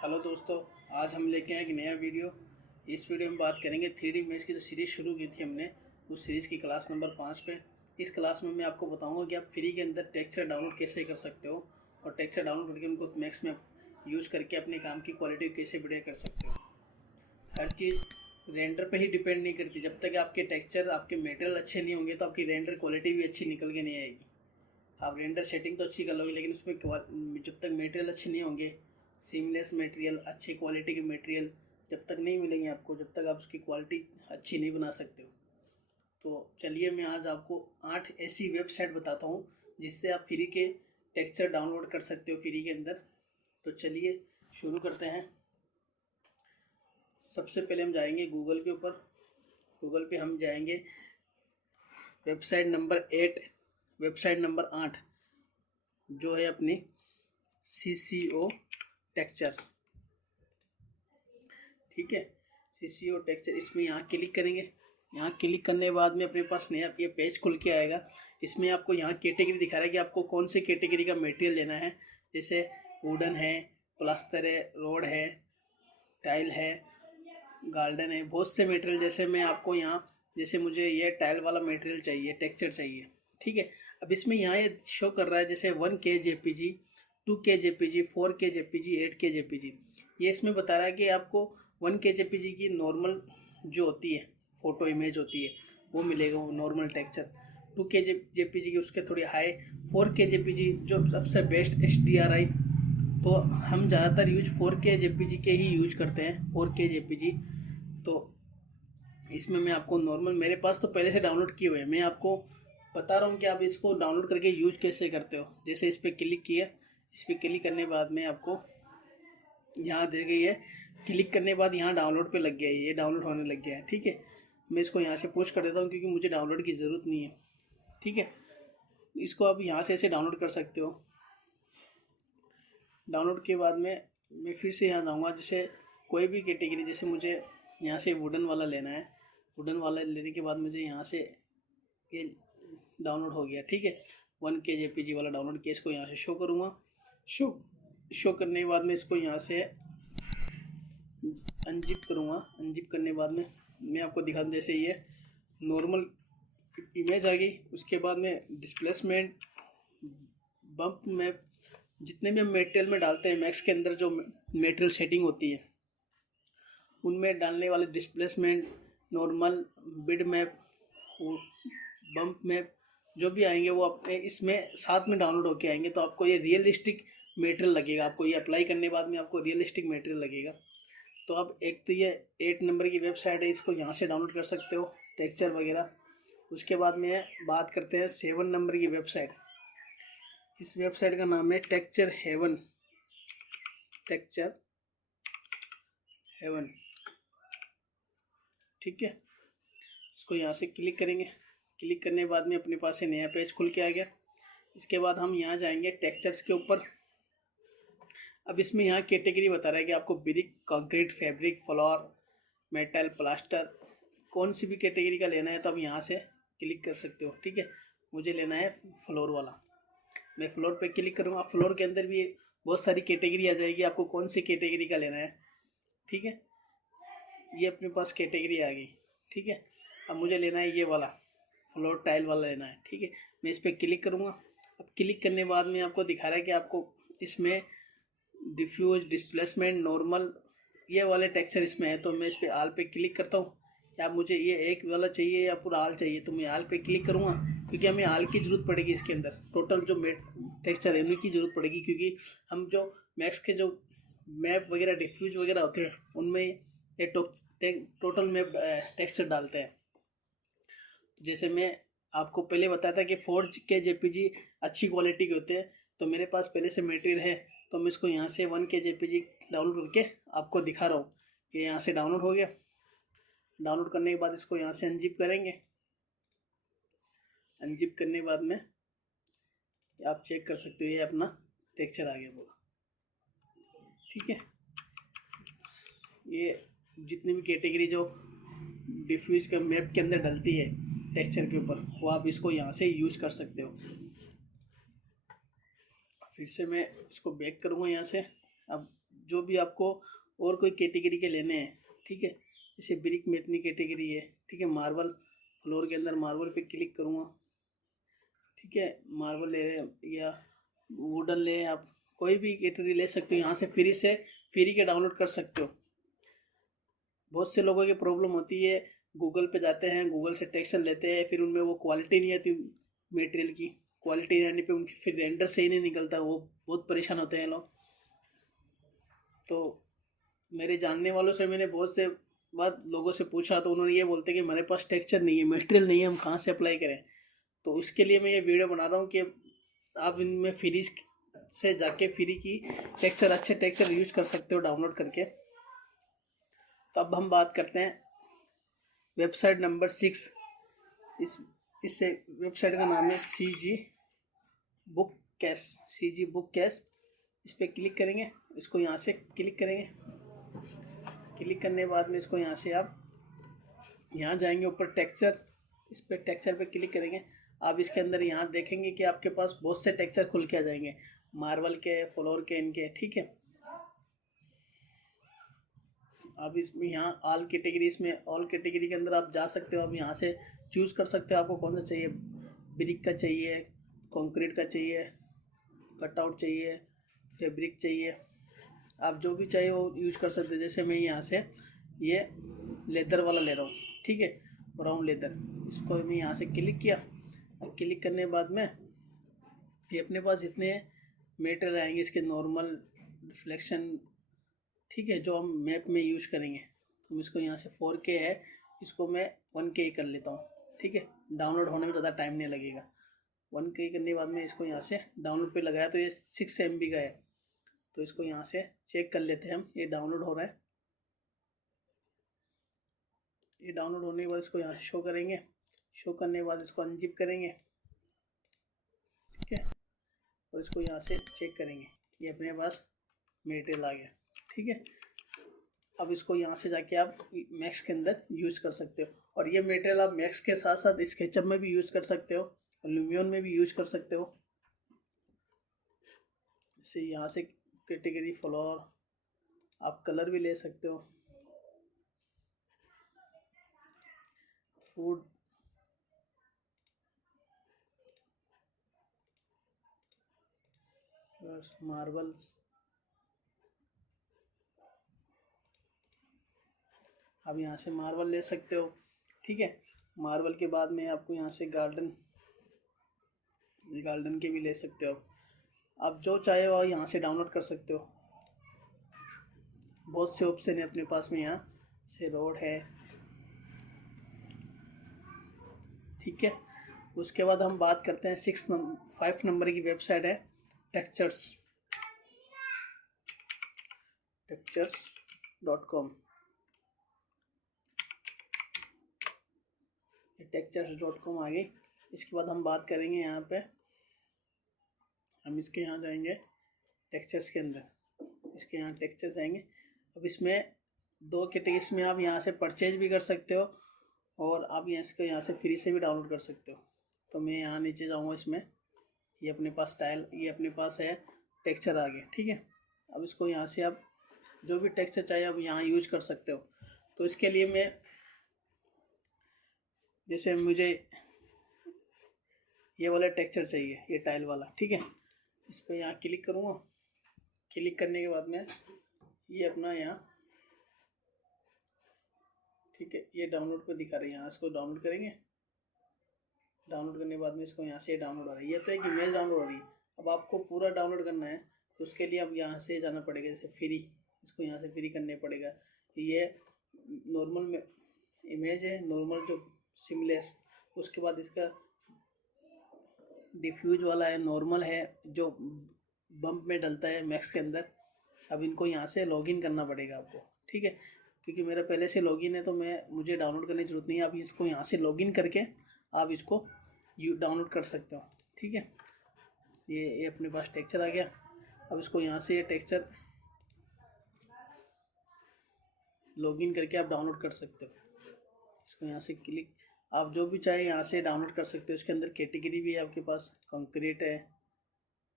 Hello दोस्तों, आज हम लेके आए एक नया वीडियो। इस वीडियो में बात करेंगे 3D इमेज की जो सीरीज़ शुरू की थी हमने, उस सीरीज़ की क्लास नंबर 5 पे। इस क्लास में मैं आपको बताऊंगा कि आप फ्री के अंदर टेक्सचर डाउनलोड कैसे कर सकते हो और टेक्सचर डाउनलोड करके उनको मैक्स में यूज़ करके अपने काम की क्वालिटी कैसे बढ़िया कर सकते हो। हर चीज़ रेंडर पे ही डिपेंड नहीं करती। जब तक आपके टेक्सचर, आपके मटेरियल अच्छे नहीं होंगे तो आपकी रेंडर क्वालिटी भी अच्छी निकल के नहीं आएगी। आप रेंडर सेटिंग तो अच्छी कर लोगे, लेकिन उसमें जब तक मटेरियल अच्छे नहीं होंगे, सीमलेस मटेरियल, अच्छी क्वालिटी के मटेरियल जब तक नहीं मिलेंगे आपको, जब तक आप उसकी क्वालिटी अच्छी नहीं बना सकते हो। तो चलिए मैं आज आपको 8 ऐसी वेबसाइट बताता हूँ जिससे आप फ्री के टेक्सचर डाउनलोड कर सकते हो फ्री के अंदर। तो चलिए शुरू करते हैं। सबसे पहले हम जाएंगे गूगल के ऊपर। गूगल पे हम जाएंगे वेबसाइट नंबर 8, वेबसाइट नंबर 8 जो है अपनी CCO टेक्सचर्स। ठीक है, CCO टेक्सचर, इसमें यहाँ क्लिक करेंगे। यहाँ क्लिक करने के बाद में अपने पास नया ये पेज खुल के आएगा। इसमें आपको यहाँ कैटेगरी दिखा रहा है कि आपको कौन से कैटेगरी का मटेरियल लेना है। जैसे वुडन है, प्लास्टर है, रोड है, टाइल है, गार्डन है, बहुत से मटेरियल। जैसे मैं आपको यहाँ, जैसे मुझे ये टाइल वाला मटेरियल चाहिए, टेक्सचर चाहिए। ठीक है, अब इसमें यहाँ ये शो कर रहा है जैसे 1K JPG, 2K JPG, 4K JPG, 8K JPG। ये इसमें बता रहा है कि आपको 1K JPG की नॉर्मल जो होती है फ़ोटो इमेज होती है वो मिलेगा, वो नॉर्मल टेक्सचर। 2K JPG की उसके थोड़ी हाई, 4K JPG जो सबसे बेस्ट HDRI। तो हम ज़्यादातर यूज 4K JPG के ही यूज करते हैं, 4K JPG। तो इसमें मैं आपको नॉर्मल, मेरे पास तो पहले से डाउनलोड किए हुए हैं, मैं आपको बता रहा हूँ कि आप इसको डाउनलोड करके यूज कैसे करते हो। जैसे इस पर क्लिक किया, इस पर क्लिक करने के बाद में आपको यहाँ दे गई है। क्लिक करने के बाद यहाँ डाउनलोड पे लग गया है, ये डाउनलोड होने लग गया है। ठीक है, मैं इसको यहाँ से पुश कर देता हूँ क्योंकि मुझे डाउनलोड की ज़रूरत नहीं है। ठीक है, इसको आप यहाँ से ऐसे डाउनलोड कर सकते हो। डाउनलोड के बाद में मैं फिर से यहाँ जाऊँगा, जैसे कोई भी कैटेगरी, जैसे मुझे यहाँ से वुडन वाला लेना है। वुडन वाला लेने के बाद मुझे यहाँ से ये डाउनलोड हो गया। ठीक है, 1K JPG वाला डाउनलोड किया। इसको यहाँ से शो करूँगा। शो करने के बाद में इसको यहाँ से अनजिप करूँगा। अनजिप करने के बाद में मैं आपको दिखा दूँ, जैसे ये नॉर्मल इमेज आ गई। उसके बाद में डिस्प्लेसमेंट, बम्प मैप, जितने भी हम मटेरियल में डालते हैं मैक्स के अंदर, जो मटेरियल सेटिंग होती है उनमें डालने वाले displacement, normal, bid map, bump map जो भी आएंगे वो अपने इसमें साथ में डाउनलोड होके आएंगे। तो आपको ये रियलिस्टिक मटेरियल लगेगा, आपको ये अप्लाई करने के बाद में आपको रियलिस्टिक मटेरियल लगेगा। तो अब एक तो ये 8 नंबर की वेबसाइट है, इसको यहाँ से डाउनलोड कर सकते हो टेक्सचर वगैरह। उसके बाद में बात करते हैं 7 नंबर की वेबसाइट। इस वेबसाइट का नाम है टेक्सचर हेवन। Texture haven. ठीक है, इसको यहाँ से क्लिक करेंगे। क्लिक करने के बाद में अपने पास से नया पेज खुल के आ गया। इसके बाद हम यहाँ जाएंगे टेक्सचर्स के ऊपर। अब इसमें यहाँ कैटेगरी बता रहा है कि आपको brick, concrete, fabric, floor, metal, plaster, कौन सी भी कैटेगरी का लेना है तो आप यहाँ से क्लिक कर सकते हो। ठीक है, मुझे लेना है फ्लोर वाला, मैं फ्लोर पे क्लिक करूँगा। फ्लोर के अंदर भी बहुत सारी कैटेगरी आ जाएगी, आपको कौन सी कैटेगरी का लेना है। ठीक है, ये अपने पास कैटेगरी आ गई। ठीक है, अब मुझे लेना है ये वाला, फ्लोर टाइल वाला लेना है। ठीक है, मैं इस पर क्लिक करूँगा। अब क्लिक करने के बाद में आपको दिखा रहा है कि आपको इसमें डिफ्यूज, डिस्प्लेसमेंट, नॉर्मल, ये वाले टेक्सचर इसमें है। तो मैं इस पर आल पे क्लिक करता हूँ। या मुझे ये एक वाला चाहिए या पूरा आल चाहिए, तो मैं आल पे क्लिक करूँगा क्योंकि हमें आल की ज़रूरत पड़ेगी। इसके अंदर टोटल जो टेक्सचर है उनकी ज़रूरत पड़ेगी, क्योंकि हम जो मैक्स के जो मैप वगैरह, डिफ्यूज वगैरह होते हैं उनमें ये टोटल मैप टेक्सचर डालते हैं। जैसे मैं आपको पहले बताया था कि 4K JPG अच्छी क्वालिटी के होते हैं, तो मेरे पास पहले से मटेरियल है। तो मैं इसको यहाँ से 1K JPG डाउनलोड करके आपको दिखा रहा हूँ। ये यहाँ से डाउनलोड हो गया। डाउनलोड करने के बाद इसको यहाँ से अनजिप करेंगे। अनजिप करने के बाद में आप चेक कर सकते हो, ये अपना टेक्सचर आ गया पूरा। ठीक है, ये जितनी भी कैटेगरी जो डिफ्यूज का मैप के अंदर डलती है टेक्सचर के ऊपर, वो आप इसको यहाँ से यूज कर सकते हो। फिर से मैं इसको बैक करूँगा यहाँ से। अब जो भी आपको और कोई कैटेगरी के लेने हैं, ठीक है, जैसे ब्रिक में इतनी कैटेगरी है, ठीक है, मार्बल फ्लोर के अंदर मार्बल पे क्लिक करूँगा, ठीक है, मार्बल ले या वुडन ले, आप कोई भी कैटेगरी ले सकते हो, यहाँ से फ्री के डाउनलोड कर सकते हो। बहुत से लोगों की प्रॉब्लम होती है, गूगल पे जाते हैं, गूगल से टेक्सचर लेते हैं, फिर उनमें वो क्वालिटी नहीं आती मटेरियल की, क्वालिटी रहने पे उनकी फिर रेंडर सही नहीं निकलता, वो बहुत परेशान होते हैं लोग। तो मेरे जानने वालों से मैंने बहुत से बात लोगों से पूछा, तो उन्होंने ये बोलते कि हमारे पास टेक्सचर नहीं है, मटेरियल नहीं है, हम कहाँ से अप्लाई करें। तो उसके लिए मैं ये वीडियो बना रहा हूँ कि आप इनमें फ्री से जाके फ्री की टेक्सचर, अच्छे टेक्सचर यूज कर सकते हो डाउनलोड करके। तो अब हम बात करते हैं वेबसाइट नंबर 6। इस वेबसाइट का नाम है CG बुक कैश। इस पर क्लिक करेंगे, इसको यहाँ से क्लिक करेंगे। क्लिक करने के बाद में इसको यहाँ से आप यहाँ जाएंगे ऊपर टेक्सचर, इस पर टेक्सचर पे क्लिक करेंगे। आप इसके अंदर यहाँ देखेंगे कि आपके पास बहुत से टेक्सचर खुल के आ जाएंगे, मार्बल के, फ्लोर के, इनके, ठीक है। आप इसमें यहाँ ऑल कैटेगरी के अंदर आप जा सकते हो। आप यहाँ से चूज़ कर सकते हो आपको कौन सा चाहिए, ब्रिक का चाहिए, कंक्रीट का चाहिए, कटआउट चाहिए, फैब्रिक चाहिए, आप जो भी चाहिए वो यूज कर सकते हैं। जैसे मैं यहाँ से ये लेदर वाला ले रहा हूँ, ठीक है, ब्राउन लेदर। इसको मैं यहाँ से क्लिक किया, और क्लिक करने के बाद में ये अपने पास जितने मेटेरियल आएंगे इसके नॉर्मल, रिफ्लेक्शन, ठीक है, जो हम मैप में यूज करेंगे। तो इसको यहाँ से 4K है, इसको मैं 1K कर लेता हूँ, ठीक है। डाउनलोड होने में ज़्यादा टाइम नहीं लगेगा। 1K करने के बाद में इसको यहाँ से डाउनलोड पे लगाया, तो ये 6 MB का है। तो इसको यहाँ से चेक कर लेते हैं हम, ये डाउनलोड हो रहा है। ये डाउनलोड होने के बाद इसको यहाँ से शो करेंगे। शो करने के बाद इसको अनजिप करेंगे, ठीक है, और इसको यहाँ से चेक करेंगे, ये अपने पास मटेरियल आ गया, ठीक है। अब इसको यहाँ से जाके आप मैक्स के अंदर यूज कर सकते हो, और ये मटेरियल आप मैक्स के साथ साथ स्केचअप में भी यूज कर सकते हो, लुमियन में भी यूज कर सकते हो। जैसे यहाँ से कैटेगरी फ्लोर, आप कलर भी ले सकते हो, फूड, मार्बल्स, आप यहाँ से मार्बल ले सकते हो, ठीक है। मार्बल के बाद में आपको यहाँ से गार्डन के भी ले सकते हो। आप जो चाहे वो यहाँ से डाउनलोड कर सकते हो। बहुत से ऑप्शन है अपने पास में, यहाँ से रोड है, ठीक है। उसके बाद हम बात करते हैं 5 नंबर की वेबसाइट है टेक्सचर्स.com। टेक्सचर्स.com आ गई। इसके बाद हम बात करेंगे यहाँ पे, हम इसके यहाँ जाएंगे टेक्सचर्स के अंदर, इसके यहाँ टेक्सचर्स आएंगे। अब इसमें 2 कैटेगरीज में आप यहाँ से परचेज भी कर सकते हो, और आप इसको यहाँ से फ्री से भी डाउनलोड कर सकते हो। तो मैं यहाँ नीचे जाऊँगा, इसमें ये अपने पास ये अपने पास है, टेक्सचर आ गया, ठीक है। अब इसको यहाँ से आप जो भी टेक्सचर चाहिए आप यहाँ यूज कर सकते हो। तो इसके लिए मैं, जैसे मुझे ये वाला टेक्सचर चाहिए, ये टाइल वाला, ठीक है, इस पर यहाँ क्लिक करूँगा। क्लिक करने के बाद में ये अपना यहाँ, ठीक है, ये डाउनलोड पर दिखा रही है, यहाँ इसको डाउनलोड करेंगे। डाउनलोड करने के बाद में इसको यहाँ से डाउनलोड हो रहा है, ये तो एक इमेज डाउनलोड हो रही है। अब आपको पूरा डाउनलोड करना है, तो उसके लिए अब यहाँ से जाना पड़ेगा, जैसे फ्री, इसको यहाँ से फ्री करने पड़ेगा। ये नॉर्मल में इमेज है, नॉर्मल जो सिमलेस, उसके बाद इसका डिफ्यूज वाला है, नॉर्मल है जो बम्प में डलता है मैक्स के अंदर। अब इनको यहाँ से लॉगिन करना पड़ेगा आपको, ठीक है, क्योंकि मेरा पहले से लॉगिन है, तो मुझे डाउनलोड करने की जरूरत नहीं है। आप इसको यहाँ से लॉगिन करके आप इसको डाउनलोड कर सकते हो, ठीक है। ये अपने पास टेक्सचर आ गया। अब इसको यहाँ से ये टेक्सचर लॉगिन करके आप डाउनलोड कर सकते हो। इसको यहाँ से क्लिक, आप जो भी चाहे यहाँ से डाउनलोड कर सकते हो। इसके अंदर कैटेगरी भी है आपके पास, कंक्रीट है,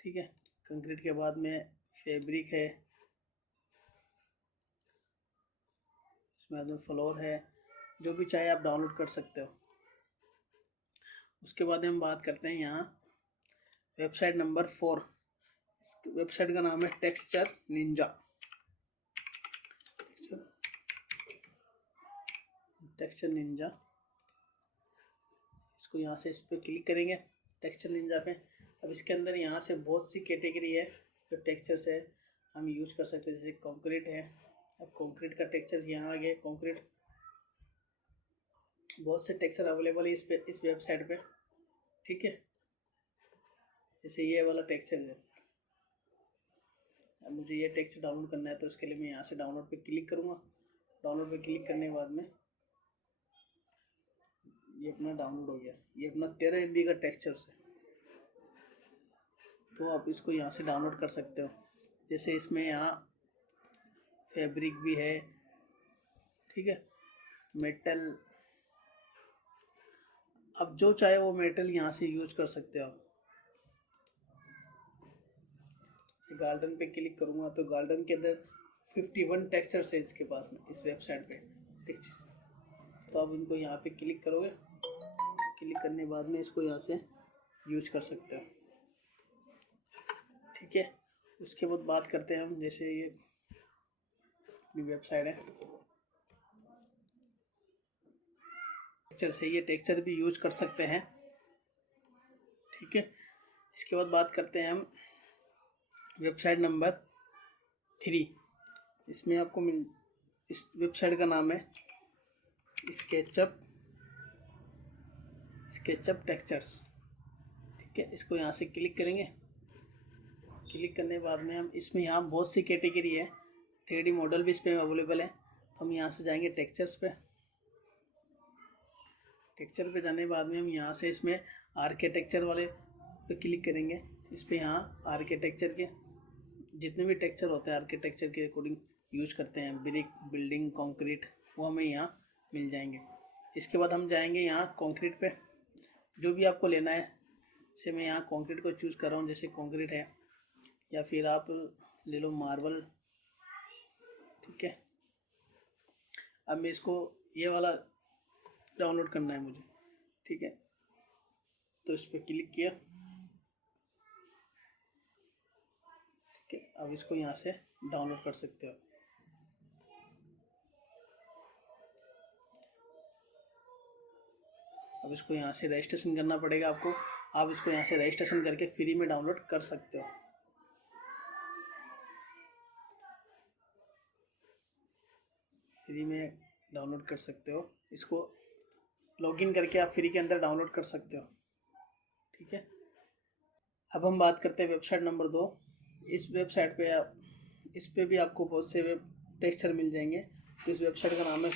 ठीक है, कंक्रीट के बाद में फैब्रिक है, इसमें बाद में फ्लोर है, जो भी चाहे आप डाउनलोड कर सकते हो। उसके बाद हम बात करते हैं यहाँ वेबसाइट नंबर 4। इस वेबसाइट का नाम है टेक्सचर निंजा। टेक्सचर निंजा, इसको यहाँ से इस पर क्लिक करेंगे टेक्सचर निंजा पे। अब इसके अंदर यहाँ से बहुत सी कैटेगरी है जो टेक्सचर्स है हम यूज कर सकते हैं। जैसे कंक्रीट है, अब कंक्रीट का टेक्सचर यहाँ आ गया। कंक्रीट बहुत से टेक्सचर अवेलेबल है इस वेबसाइट पे, ठीक है। जैसे ये वाला टेक्सचर है, अब मुझे ये टेक्सचर डाउनलोड करना है तो उसके लिए मैं यहाँ से डाउनलोड पे क्लिक करूँगा। डाउनलोड पे क्लिक करने के बाद में ये अपना डाउनलोड हो गया। ये अपना 13 MB का टेक्सचर है, तो आप इसको यहाँ से डाउनलोड कर सकते हो। जैसे इसमें यहाँ फैब्रिक भी है, ठीक है, मेटल, अब जो चाहे वो मेटल यहाँ से यूज कर सकते हो आप। गार्डन पे क्लिक करूँगा तो गार्डन के अंदर 51 टेक्सचर्स है इसके पास में, इस वेबसाइट पे टेक्सचर्स। तो आप इनको यहाँ पे क्लिक करोगे, क्लिक करने के बाद में इसको यहाँ से यूज कर सकते हो, ठीक है। उसके बाद बात करते हैं हम, जैसे ये वेबसाइट है टेक्सचर से, ये टेक्सचर भी यूज कर सकते हैं, ठीक है। इसके बाद बात करते हैं हम वेबसाइट नंबर 3। इसमें आपको इस वेबसाइट का नाम है स्केचअप टेक्सचर्स, ठीक है। इसको यहाँ से क्लिक करेंगे। क्लिक करने के बाद में हम इसमें यहाँ बहुत सी कैटेगरी है, 3D मॉडल भी इस पर अवेलेबल है। तो हम यहाँ से जाएंगे टेक्सचर्स पे। टेक्सचर पे जाने के बाद में हम यहाँ से इसमें आर्किटेक्चर वाले पे क्लिक करेंगे। इस पर यहाँ आर्किटेक्चर के जितने भी टेक्सचर होते हैं आर्किटेक्चर के अकॉर्डिंग यूज करते हैं, ब्रिक, बिल्डिंग, कंक्रीट, वो हमें यहाँ मिल जाएंगे। इसके बाद हम जाएंगे यहाँ कंक्रीट पे, जो भी आपको लेना है। जैसे मैं यहाँ कंक्रीट को चूज़ कर रहा हूँ, जैसे कंक्रीट है, या फिर आप ले लो मार्बल, ठीक है। अब मैं इसको ये वाला डाउनलोड करना है मुझे, ठीक है। तो इस पर क्लिक किया, ठीक है। अब इसको यहाँ से डाउनलोड कर सकते हो। अब इसको यहाँ से रजिस्ट्रेशन करना पड़ेगा आपको। आप इसको यहाँ से रजिस्ट्रेशन करके फ्री में डाउनलोड कर सकते हो। फ्री में डाउनलोड कर सकते हो, इसको लॉगिन करके आप फ्री के अंदर डाउनलोड कर सकते हो, ठीक है। अब हम बात करते हैं वेबसाइट नंबर 2। इस वेबसाइट पे आप, इस पे भी आपको बहुत से वेब टेक्सचर मिल जाएंगे। इस वेबसाइट का नाम है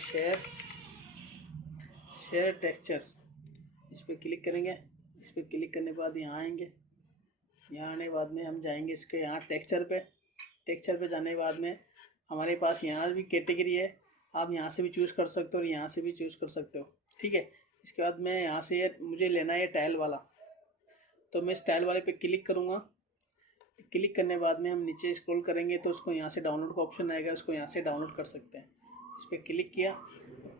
शेयर टेक्सचर्स। इस पर क्लिक करेंगे। इस पर क्लिक करने के बाद यहाँ आएंगे। यहाँ आने के बाद में हम जाएंगे इसके यहाँ टेक्सचर पे। टेक्सचर पे जाने के बाद में हमारे पास यहाँ भी कैटेगरी है, आप यहाँ से भी चूज़ कर सकते हो और यहाँ से भी चूज़ कर सकते हो, ठीक है। इसके बाद मैं यहाँ से मुझे लेना है टाइल वाला, तो मैं इस टाइल वाले पे क्लिक करूँगा। क्लिक करने के बाद में हम नीचे स्क्रॉल करेंगे तो उसको यहाँ से डाउनलोड का ऑप्शन आएगा, उसको यहाँ से डाउनलोड कर सकते हैं। इस पर क्लिक किया।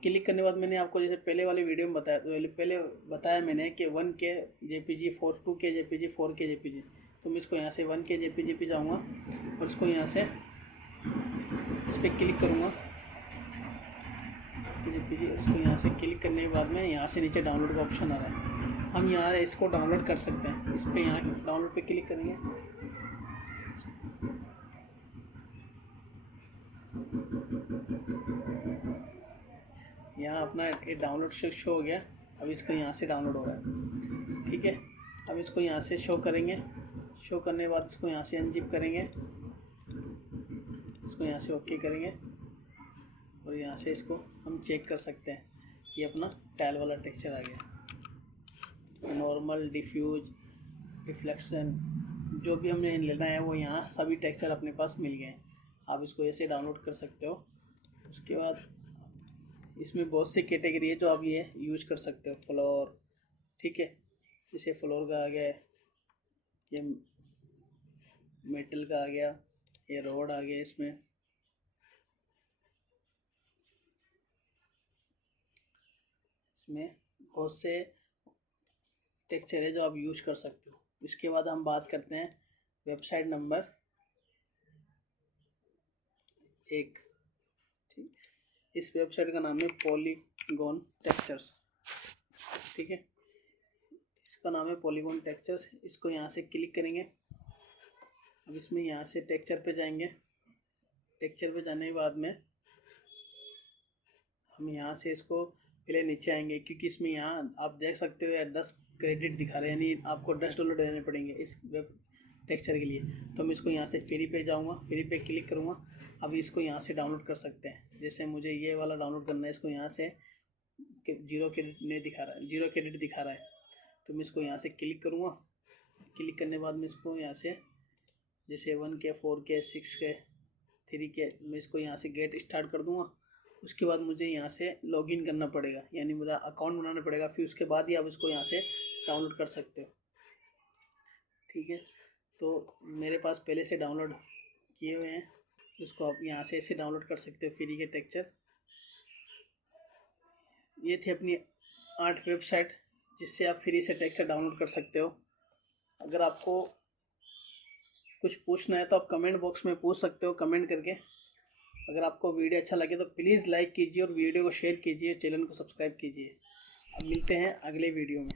क्लिक करने के बाद मैंने आपको जैसे पहले वाले वीडियो में बताया, पहले बताया मैंने कि 1K JPG, 2K JPG, 4K JPG। तो मैं इसको यहाँ से 1K JPG पे जाऊँगा और इसको यहाँ से इस पर क्लिक करूँगा JPG। इसको यहाँ से क्लिक करने के बाद में यहाँ से नीचे डाउनलोड का ऑप्शन आ रहा है, हम यहाँ इसको डाउनलोड कर सकते हैं। इस पर यहाँ डाउनलोड पे क्लिक करेंगे। यहाँ अपना ये डाउनलोड शो हो गया। अब इसको यहाँ से डाउनलोड हो रहा है, ठीक है। अब इसको यहाँ से शो करेंगे। शो करने के बाद इसको यहाँ से अनजिप करेंगे, इसको यहाँ से ओके करेंगे और यहाँ से इसको हम चेक कर सकते हैं। ये अपना टाइल वाला टेक्सचर आ गया। नॉर्मल, डिफ्यूज, रिफ्लेक्शन, जो भी हमने लेना है वो यहाँ सभी टेक्सचर अपने पास मिल गए। आप इसको ऐसे डाउनलोड कर सकते हो। उसके बाद इसमें बहुत सी कैटेगरी है जो आप ये यूज कर सकते हो। फ्लोर, ठीक है, जैसे फ्लोर का आ गया, ये मेटल का आ गया, ये रोड आ गया, इसमें इसमें बहुत से टेक्सचर है जो आप यूज कर सकते हो। इसके बाद हम बात करते हैं वेबसाइट नंबर 1। ठीक, इस वेबसाइट का नाम है पॉलीगॉन टेक्सचर्स। ठीक है, इसका नाम है पॉलीगॉन टेक्सचर्स। इसको यहाँ से क्लिक करेंगे। अब इसमें यहाँ से टेक्सचर पे जाएंगे। टेक्सचर पे जाने के बाद में हम यहाँ से इसको पहले नीचे आएंगे, क्योंकि इसमें यहाँ आप देख सकते हो यार 10 क्रेडिट दिखा रहे हैं, यानी आपको 10 डॉलर देने पड़ेंगे इस वेब टेक्सचर के लिए। तो मैं इसको यहाँ से फ्री पे जाऊँगा, फ्री पे क्लिक करूँगा। अब इसको यहाँ से डाउनलोड कर सकते हैं। जैसे मुझे ये वाला डाउनलोड करना है, इसको यहाँ से 0 क्रेडिट नहीं दिखा रहा है, 0 क्रेडिट दिखा रहा है। तो मैं इसको यहाँ से क्लिक करूँगा। क्लिक करने के बाद में इसको यहाँ से जैसे 1K 4K 6K 3K मैं इसको यहाँ से गेट स्टार्ट कर दूँगा। उसके बाद मुझे यहाँ से लॉगिन करना पड़ेगा, यानी मेरा अकाउंट बनाना पड़ेगा। फिर उसके बाद ही आप इसको यहाँ से डाउनलोड कर सकते हो। ठीक है, तो मेरे पास पहले से डाउनलोड किए हुए हैं, इसको आप यहाँ से ऐसे डाउनलोड कर सकते हो फ्री के टेक्सचर। ये थी अपनी 8 वेबसाइट जिससे आप फ्री से टेक्सचर डाउनलोड कर सकते हो। अगर आपको कुछ पूछना है तो आप कमेंट बॉक्स में पूछ सकते हो, कमेंट करके। अगर आपको वीडियो अच्छा लगे तो प्लीज़ लाइक कीजिए और वीडियो को शेयर कीजिए, चैनल को सब्सक्राइब कीजिए। अब मिलते हैं अगले वीडियो में।